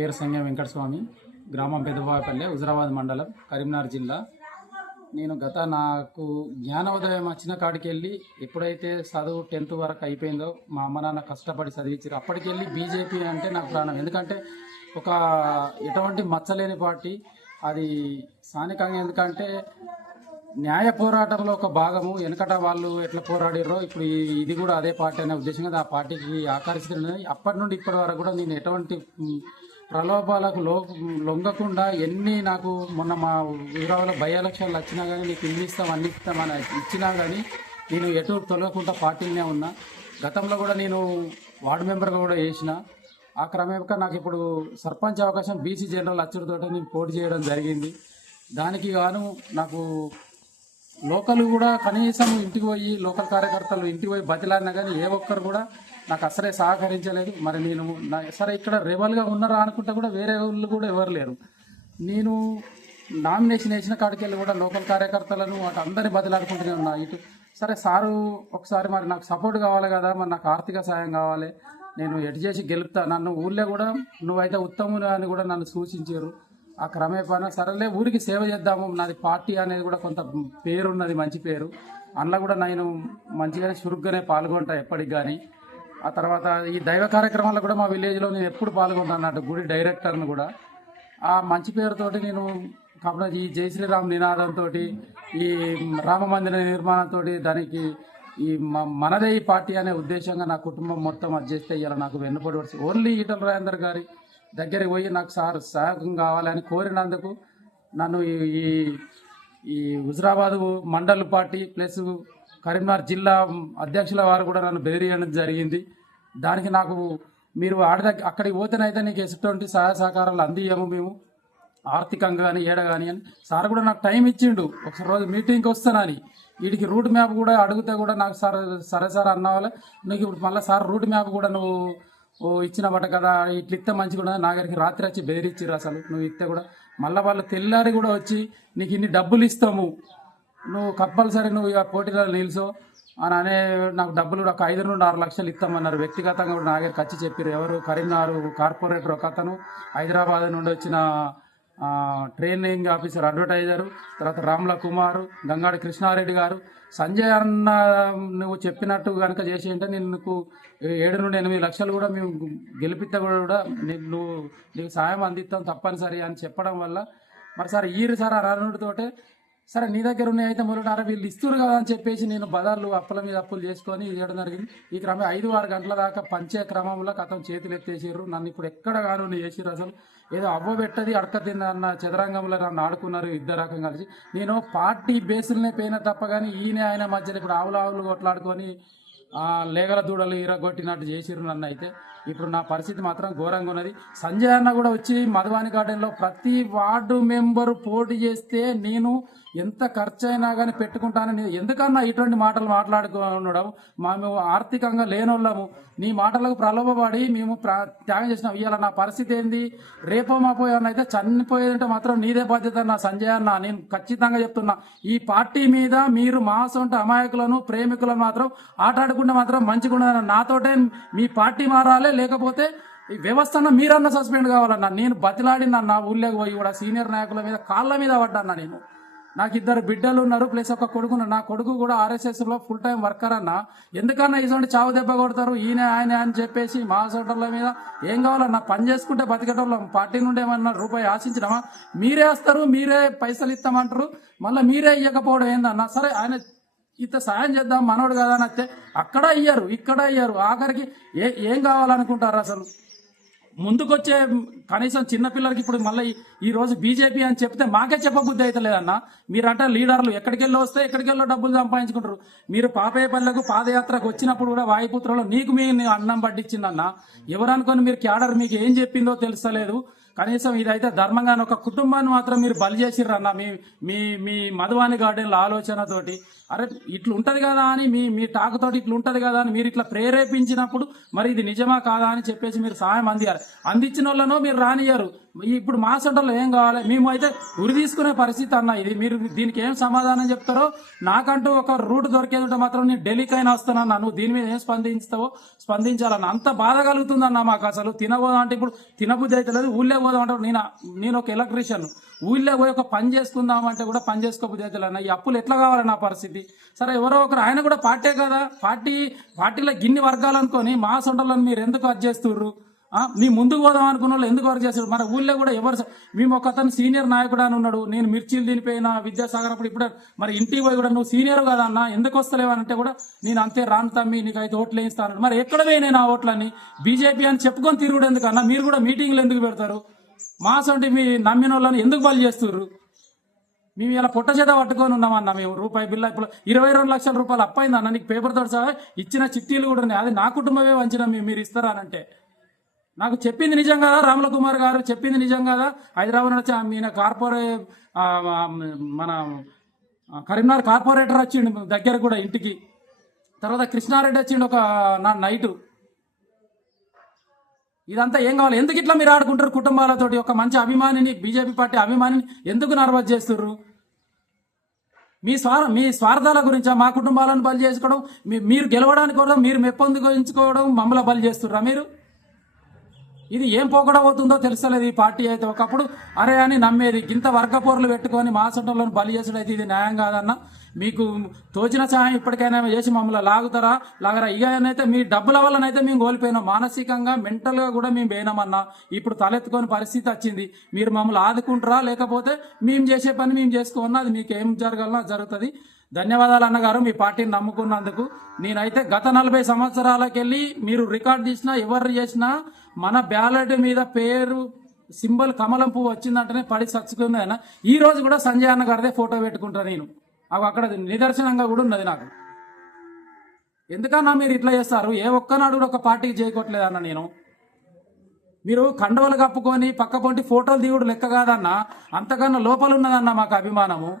పేరు సంగం వెంకటస్వామి, గ్రామం పెదబాపల్లె, హుజరాబాద్ మండలం, కరీంనగర్ జిల్లా. నేను నాకు జ్ఞానోదయం వచ్చిన కాడికి వెళ్ళి ఎప్పుడైతే చదువు 10th వరకు అయిపోయిందో మా అమ్మ నాన్న కష్టపడి చదివించారు. అప్పటికెళ్ళి బీజేపీ అంటే నాకు ప్రాణం. ఎందుకంటే ఒక ఎటువంటి మచ్చలేని పార్టీ అది స్థానికంగా. ఎందుకంటే న్యాయ పోరాటంలో ఒక భాగము. వెనకట వాళ్ళు ఎట్లా పోరాడారో ఇప్పుడు ఇది కూడా అదే పార్టీ అనే ఉద్దేశంగా ఆ పార్టీకి ఆకర్షిస్తున్నది. అప్పటి నుండి ఇప్పటి వరకు కూడా నేను ఎటువంటి ప్రలోభాలకు లొంగకుండా ఎన్ని నాకు మొన్న మా ఊరాలో బై ఎలక్షన్లు వచ్చినా కానీ నీకు ఇన్ని ఇస్తాం అన్ని ఇస్తామని ఇచ్చినా కానీ నేను ఎటు తొలగకుండా పార్టీలోనే ఉన్నా. గతంలో కూడా నేను వార్డు మెంబర్గా కూడా చేసిన. ఆ క్రమేపక నాకు ఇప్పుడు సర్పంచ్ అవకాశం బీసీ జనరల్ అచ్చుడితో నేను పోటీ చేయడం జరిగింది. దానికి గాను నాకు లోకల్ కూడా కనీసం ఇంటికి పోయి లోకల్ కార్యకర్తలు ఇంటికి పోయి బతిలాడినా కానీ ఏ ఒక్కరు కూడా నాకు అసలే సహకరించలేదు. మరి నేను సరే ఇక్కడ రెబల్గా ఉన్నారా అనుకుంటే కూడా వేరే వాళ్ళు కూడా ఎవరు లేరు. నేను నామినేషన్ వేసిన కాడికి వెళ్ళి కూడా లోకల్ కార్యకర్తలను వాటి అందరినీ బదిలాడుకుంటూనే ఉన్నా. ఇటు సరే సారు ఒకసారి మరి నాకు సపోర్ట్ కావాలి కదా, మరి నాకు ఆర్థిక సాయం కావాలి, నేను ఎటు చేసి గెలుపుతా, నన్ను ఊళ్ళో కూడా నువ్వైతే ఉత్తములు అని కూడా నన్ను సూచించారు. ఆ క్రమేపైన సరేలే ఊరికి సేవ చేద్దాము, నాది పార్టీ అనేది కూడా కొంత పేరున్నది, మంచి పేరు. అందులో కూడా నేను మంచిగానే చురుగ్గానే పాల్గొంటా ఎప్పటికి కానీ. ఆ తర్వాత ఈ దైవ కార్యక్రమాల్లో కూడా మా విలేజ్లో నేను ఎప్పుడు పాల్గొంటాను అన్నట్టు, గుడి డైరెక్టర్ని కూడా. ఆ మంచి పేరుతోటి నేను కాబట్టి ఈ జై శ్రీరామ్ నినాదంతో ఈ రామ మందిర నిర్మాణంతో దానికి ఈ మనదే ఈ పార్టీ అనే ఉద్దేశంగా నా కుటుంబం మొత్తం అది చేస్తే ఇలా నాకు వెన్నుపడి ఓన్లీ ఈటల రాజేందర్ గారి దగ్గరికి పోయి నాకు సహాయం కావాలని కోరినందుకు నన్ను ఈ హుజరాబాద్ మండల్ పార్టీ ప్లస్ కరీంనగర్ జిల్లా అధ్యక్షుల వారు కూడా నన్ను బెదిరియడం జరిగింది. దానికి నాకు మీరు అక్కడికి పోతేనైతే నీకు ఎటువంటి సహాయ సహకారాలు అందియము మేము ఆర్థికంగా కానీ ఏడ కానీ అని సార్ కూడా నాకు టైం ఇచ్చిండు. ఒకసారి రోజు మీటింగ్కి వస్తానని వీడికి రూట్ మ్యాప్ కూడా అడిగితే కూడా నాకు సరే సార్ అన్న వాళ్ళ నీకు ఇప్పుడు మళ్ళీ సార్ రూట్ మ్యాప్ కూడా నువ్వు ఇచ్చిన బట్ట కదా ఇట్లా ఇస్తే మంచిగా కూడా నా దగ్గరికి రాత్రి వచ్చి బెదిరిచ్చిర్రు. అసలు నువ్వు ఇస్తే కూడా మళ్ళీ వాళ్ళు తెల్లారి కూడా వచ్చి నీకు ఇన్ని డబ్బులు ఇస్తాము, నువ్వు కంపల్సరీ నువ్వు ఇక పోటీలో నిల్చో అని నాకు డబ్బులు కూడా ఒక 5 నుండి 6 లక్షలు ఇస్తామన్నారు. వ్యక్తిగతంగా కూడా నా దగ్గరికి వచ్చి చెప్పారు. ఎవరు కరీంనగర్ కార్పొరేటర్ ఒక అతను, హైదరాబాద్ నుండి వచ్చిన ట్రైనింగ్ ఆఫీసర్ అడ్వర్టైజరు, తర్వాత రామ్ల కుమార్, గంగాడి కృష్ణారెడ్డి గారు, సంజయ్ అన్న నువ్వు చెప్పినట్టు కనుక చేసి అంటే నేను నీకు 7 నుండి 8 లక్షలు కూడా మేము గెలిపిస్తే కూడా నీకు సాయం అందిస్తాం తప్పనిసరి అని చెప్పడం వల్ల మరి సార్ సార్ అరణుడితోటే సరే నీ దగ్గర ఉన్నాయైతే మొదట వీళ్ళు ఇస్తున్నారు కదా అని చెప్పేసి నేను బజార్లు అప్పుల మీద అప్పులు చేసుకొని చేయడం జరిగింది. ఈ క్రమం 5-6 గంటల దాకా పంచే క్రమంలో కథం చేతులు ఎత్తేసారు. నన్ను ఇప్పుడు ఎక్కడ కాను చేసిర్రు. అసలు ఏదో అవ్వబెట్టది అడక తిన్న చదరంగంలో నన్ను ఆడుకున్నారు ఇద్దరు రకం కలిసి. నేను పార్టీ బేసులనే పోయినా తప్ప కానీ ఆయన మధ్యలో ఇప్పుడు ఆవులు కొట్లాడుకొని లేగల దూడలు ఇరగొట్టినట్టు చేసిర్రు నన్ను. అయితే ఇప్పుడు నా పరిస్థితి మాత్రం ఘోరంగా ఉన్నది. సంజయ్ అన్న కూడా వచ్చి మధువాని గార్డెన్లో ప్రతి వార్డు మెంబరు పోటీ చేస్తే నేను ఎంత ఖర్చు అయినా కానీ పెట్టుకుంటానని ఎందుకన్నా ఇటువంటి మాటలు మాట్లాడుకోవడం. మేము ఆర్థికంగా లేనోళ్ళము, నీ మాటలకు ప్రలోభపడి మేము త్యాగం చేసినాం. ఇవాళ నా పరిస్థితి ఏంది, రేపో మాపోయానైతే చనిపోయేదంటే మాత్రం నీదే బాధ్యత నా సంజయ్ అన్న. నేను ఖచ్చితంగా చెప్తున్నా, ఈ పార్టీ మీద మీరు మాసంటే అమాయకులను ప్రేమికులను మాత్రం ఆటాడుకుంటే మాత్రం మంచిగా ఉండదు. నాతోటే మీ పార్టీ మారాలి, లేకపోతే ఈ వ్యవస్థను మీరన్నా సస్పెండ్ కావాలన్నా. నేను బతిలాడిన నా ఊళ్ళోకి పోయి కూడా సీనియర్ నాయకుల మీద కాళ్ళ మీద పడ్డాన్నా. నేను నాకు 2 బిడ్డలు ఉన్నారు ప్లస్ ఒక కొడుకున్నారు. నా కొడుకు కూడా RSSలో ఫుల్ టైం వర్కర్ అన్న. ఎందుకన్నా ఇటువంటి చావు దెబ్బ కొడతారు ఆయన అని చెప్పేసి మా సోటర్ల మీద ఏం కావాలన్నా పని చేసుకుంటే బతికేటోళ్ళం. పార్టీ నుండి ఏమన్నా రూపాయి ఆశించినామా? మీరే వస్తారు, మీరే పైసలు ఇస్తామంటారు, మళ్ళీ మీరే ఇవ్వకపోవడం ఏందన్నా. సరే ఆయన ఇంత సాయం చేద్దాం మనోడు కదా అని వస్తే అక్కడ ఇయ్యరు, ఇక్కడ ఇయ్యరు. ఆఖరికి ఏం కావాలనుకుంటారు అసలు? ముందుకొచ్చే కనీసం చిన్నపిల్లలకి ఇప్పుడు మళ్ళీ ఈ రోజు బీజేపీ అని చెప్తే మాకే చెప్పబుద్ధి అయితే లేదన్న. మీరంటే లీడర్లు ఎక్కడికెళ్ళి వస్తే ఎక్కడికెళ్ళో డబ్బులు సంపాదించుకుంటారు. మీరు పాపేపల్లెకు పాదయాత్రకు వచ్చినప్పుడు కూడా వాయుపుత్రంలో నీకు మీ అన్నం పట్టించిందన్న. ఎవరు అనుకొని మీరు క్యాడర్ మీకు ఏం చెప్పిందో తెలుస్తలేదు. కనీసం ఇదైతే ధర్మంగా ఒక కుటుంబాన్ని మాత్రం మీరు బలి చేసిర్రు అన్న. మీ మధువాని గార్డెన్ల ఆలోచనతోటి అరే ఇట్లా ఉంటది కదా అని మీ టాకుతోటి ఇట్లా ఉంటది కదా అని మీరు ఇట్లా ప్రేరేపించినప్పుడు మరి ఇది నిజమా కాదా అని చెప్పేసి మీరు సాయం అందించారు. అందించిన వాళ్ళనో మీరు రానియ్యారు. ఇప్పుడు మా సెంటర్లో ఏం కావాలి? మేము అయితే ఉరి తీసుకునే పరిస్థితి అన్న ఇది. మీరు దీనికి ఏం సమాధానం చెప్తారో, నాకంటూ ఒక రూట్ దొరికేదంటే మాత్రం నేను ఢిల్లీకైనా వస్తానన్నా. నువ్వు దీని మీద ఏం స్పందిస్తావో స్పందించాలన్న. అంత బాధ కలుగుతుందన్న మాకు. అసలు తినబోదాం అంటే ఇప్పుడు తినబుద్ధి అయితే లేదు. ఊళ్ళో పోదాం అంటే నేను ఒక ఎలక్ట్రీషియన్, ఊళ్ళో పోయి ఒక పని చేసుకుందాం అంటే కూడా పని చేసుకోబుద్ధి అయితే లేదు. ఈ అప్పులు ఎట్లా కావాలి నా పరిస్థితి? సరే ఎవరో ఒకరు, ఆయన కూడా పార్టీ కదా, పార్టీలో గిన్ని వర్గాలు అనుకొని మా సొంటలను మీరు ఎందుకు అది చేస్తుర్రు? మీ ముందుకు పోదాం అనుకున్న వాళ్ళు ఎందుకు వర్క్ చేస్తారు? మన ఊళ్ళో కూడా మేము ఒక అతను సీనియర్ నాయకుడు అని ఉన్నాడు. నేను మిర్చీలు తినిపోయిన విద్యాసాగర్ అప్పుడు. ఇప్పుడు మరి ఇంటికి పోయి కూడా నువ్వు సీనియర్ కదా అన్న, ఎందుకు వస్తలేవనంటే కూడా నేను అంతే రాను తమ్మి, నీకు అయితే ఓట్లు వేయిస్తాను. మరి ఎక్కడ పోయినాయి నా ఓట్లని? బీజేపీ అని చెప్పుకొని తిరుగుడు ఎందుకన్నా? మీరు కూడా మీటింగ్లు ఎందుకు పెడతారు? మా సొంటి మీ నమ్మిన వాళ్ళని ఎందుకు బలి చేస్తుర్రు? మేము ఇలా పొట్ట చేత పట్టుకొని ఉన్నామన్నా. మేము రూపాయి బిల్ల ఇప్పుడు 22 లక్షల రూపాయలు అప్పైంది అన్న. నీకు పేపర్ తోటి సహా ఇచ్చిన చిట్టీలు కూడా ఉన్నాయి. అది నా కుటుంబమే వంచిన మీరు ఇస్తారనంటే. నాకు చెప్పింది నిజం కదా, రాముల కుమార్ గారు చెప్పింది నిజం కదా. హైదరాబాద్ నుంచి ఈయన మన కరీంనగర్ కార్పొరేటర్ వచ్చిండు దగ్గర కూడా ఇంటికి. తర్వాత కృష్ణారెడ్డి వచ్చిండు ఒక నైటు. ఇదంతా ఏం కావాలి? ఎందుకు ఇట్లా మీరు ఆడుకుంటారు కుటుంబాలతోటి? ఒక మంచి అభిమానిని, బీజేపీ పార్టీ అభిమానిని ఎందుకు నర్వస్ చేస్తుర్రు? మీ స్వార్థాల గురించా మా కుటుంబాలను బలి చేసుకోవడం? మీరు గెలవడానికి కూడా మీరు మెప్పొందుకోవడం మమ్మల్ని బలి చేస్తుర్రా మీరు? ఇది ఏం పోకడవుతుందో తెలుసలేదు ఈ పార్టీ అయితే. ఒకప్పుడు అరే అని నమ్మేది, ఇంత వర్గపోర్లు పెట్టుకొని మా సొంటలను బలి చేసుడు అయితే ఇది న్యాయం కాదన్న. మీకు తోచిన సహాయం ఇప్పటికైనా చేసి మమ్మల్ని లాగరా. ఇకనైతే మీ డబ్బుల వల్లనైతే మేము కోల్పోయినాం. మానసికంగా మెంటల్గా కూడా మేము పోయినామన్నా. ఇప్పుడు తలెత్తుకొని పరిస్థితి వచ్చింది. మీరు మమ్మల్ని ఆదుకుంటారా, లేకపోతే మేము చేసే పని మేము చేసుకోమన్నా అది మీకు ఏం జరగాలన్నా జరుగుతుంది. ధన్యవాదాలు అన్నగారు, మీ పార్టీని నమ్ముకున్నందుకు. నేనైతే గత 40 సంవత్సరాలకెళ్ళి మీరు రికార్డ్ చేసినా ఎవరు చేసినా మన బ్యాలెట్ మీద పేరు సింబల్ కమలం పువ్వు వచ్చిందంటేనే పడి చచ్చుకుంది. ఈ రోజు కూడా సంజయ్ అన్న గారిదే ఫోటో పెట్టుకుంటా నేను. అక్కడ నిదర్శనంగా కూడా ఉన్నది నాకు. ఎందుకన్నా మీరు ఇట్లా చేస్తారు? ఏ ఒక్కనాడు కూడా ఒక పార్టీకి చేయకొట్టలేదన్న నేను. మీరు కండవలు కప్పుకొని పక్క పొంటి ఫోటోలు దిగుడు లెక్క కాదన్న, అంతకన్నా లోపల ఉన్నదన్న మాకు అభిమానము.